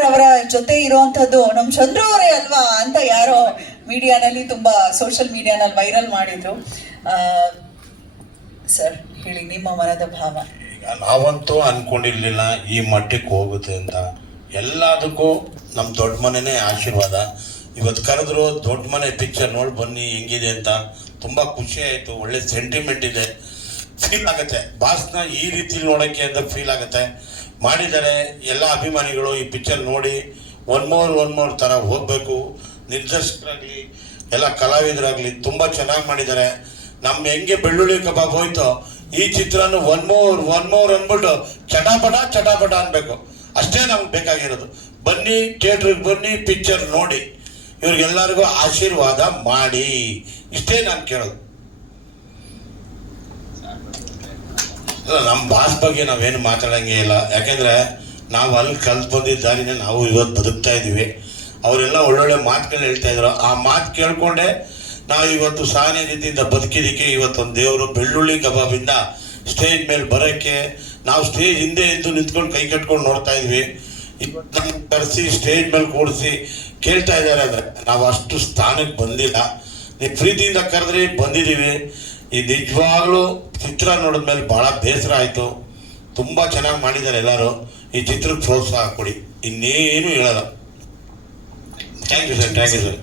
ಅವರ ಜೊತೆ ಇರುವಂತದ್ದು ನಮ್ ಚಂದ್ರು ಅವರೇ ಅಲ್ವಾ ಅಂತ ಯಾರೋ ಮೀಡಿಯಾನಲ್ಲಿ ತುಂಬಾ ಸೋಷಿಯಲ್ ಮೀಡಿಯಾನಲ್ಲಿ ವೈರಲ್ ಮಾಡಿದ್ರು. ಸರ್, ಹೇಳಿ, ನಿಮ್ಮ ಮನದ ಭಾವ. ನಾವಂತೂ ಅನ್ಕೊಂಡಿರ್ಲಿಲ್ಲ ಈ ಮಟ್ಟಕ್ಕೆ ಹೋಗುತ್ತೆ ಅಂತ. ಎಲ್ಲದಕ್ಕೂ ನಮ್ಮ ದೊಡ್ಡ ಮನೆನೇ ಆಶೀರ್ವಾದ. ಇವತ್ತು ಕರೆದ್ರು ದೊಡ್ಡ ಮನೆ ಪಿಕ್ಚರ್ ನೋಡಿ ಬನ್ನಿ, ಹೆಂಗಿದೆ ಅಂತ. ತುಂಬ ಖುಷಿ ಆಯಿತು, ಒಳ್ಳೆ ಸೆಂಟಿಮೆಂಟ್ ಇದೆ. ಫೀಲ್ ಆಗುತ್ತೆ. ಬಾಸ್ನ ಈ ರೀತಿ ನೋಡೋಕ್ಕೆ ಅಂತ ಫೀಲ್ ಆಗುತ್ತೆ. ಮಾಡಿದರೆ ಎಲ್ಲ ಅಭಿಮಾನಿಗಳು ಈ ಪಿಕ್ಚರ್ ನೋಡಿ ಒನ್ ಮೋರ್ ಒನ್ ಮೋರ್ ಥರ ಹೋಗಬೇಕು. ನಿರ್ದೇಶಕರಾಗಲಿ, ಎಲ್ಲ ಕಲಾವಿದರಾಗಲಿ ತುಂಬ ಚೆನ್ನಾಗಿ ಮಾಡಿದ್ದಾರೆ. ನಮ್ಮ ಹೆಂಗೆ ಬೆಳ್ಳುಳ್ಳಿ ಕಬಾಬ್ ಹೋಯ್ತೋ, ಈ ಚಿತ್ರನ ಒನ್ ಮೋರ್ ಒನ್ ಮೋರ್ ಅಂದ್ಬಿಟ್ಟು ಚಟಾಪಟ ಚಟಾಪಟ ಅನ್ಬೇಕು. ಅಷ್ಟೇ ನಮ್ಗೆ ಬೇಕಾಗಿರೋದು. ಬನ್ನಿ ಥಿಯೇಟ್ರಿಗೆ ಬನ್ನಿ ಪಿಕ್ಚರ್ ನೋಡಿ. ಇವ್ರಿಗೆಲ್ಲರಿಗೂ ಆಶೀರ್ವಾದ ಮಾಡಿ. ಇಷ್ಟೇ ನಾನು ಕೇಳೋದು. ಅಲ್ಲ ನಮ್ಮ ಬಾಸ್ ಬಗ್ಗೆ ನಾವೇನು ಮಾತಾಡೋಂಗೇ ಇಲ್ಲ. ಯಾಕೆಂದರೆ ನಾವು ಅಲ್ಲಿ ಕಲ್ತು ಬಂದಿದ್ದ ದಾರಿನೇ ನಾವು ಇವತ್ತು ಬದುಕ್ತಾ ಇದ್ದೀವಿ ಅವರೆಲ್ಲ ಒಳ್ಳೊಳ್ಳೆ ಮಾತುಗಳು ಹೇಳ್ತಾ ಇದ್ರು. ಆ ಮಾತು ಕೇಳ್ಕೊಂಡೆ ನಾವು ಇವತ್ತು ಸಾನೇ ರೀತಿಯಿಂದ ಬದುಕಿದ್ದಕ್ಕೆ ಇವತ್ತೊಂದು ದೇವರು ಬೆಳ್ಳುಳ್ಳಿ ಕಬಾಬಿಂದ ಸ್ಟೇಜ್ ಮೇಲೆ ಬರೋಕ್ಕೆ ನಾವು ಸ್ಟೇಜ್ ಹಿಂದೆ ಇದ್ದು ನಿಂತ್ಕೊಂಡು ಕೈ ಕಟ್ಕೊಂಡು ನೋಡ್ತಾ ಇದ್ವಿ. ಕರೆಸಿ ಸ್ಟೇಜ್ ಮೇಲೆ ಕೂಡಿಸಿ ಕೇಳ್ತಾ ಇದ್ದಾರೆ ಅಂದರೆ ನಾವು ಅಷ್ಟು ಸ್ಥಾನಕ್ಕೆ ಬಂದಿಲ್ಲ. ನೀವು ಪ್ರೀತಿಯಿಂದ ಕರೆದ್ರಿ ಬಂದಿದ್ದೀವಿ. ಈ ನಿಜವಾಗ್ಲೂ ಚಿತ್ರ ನೋಡಿದ ಮೇಲೆ ಭಾಳ ಬೇಸರ ಆಯಿತು. ತುಂಬ ಚೆನ್ನಾಗಿ ಮಾಡಿದ್ದಾರೆ ಎಲ್ಲರೂ. ಈ ಚಿತ್ರಕ್ಕೆ ಪ್ರೋತ್ಸಾಹ ಕೊಡಿ. ಇನ್ನೇನು ಹೇಳಲ್ಲ. Thank you sir thank you sir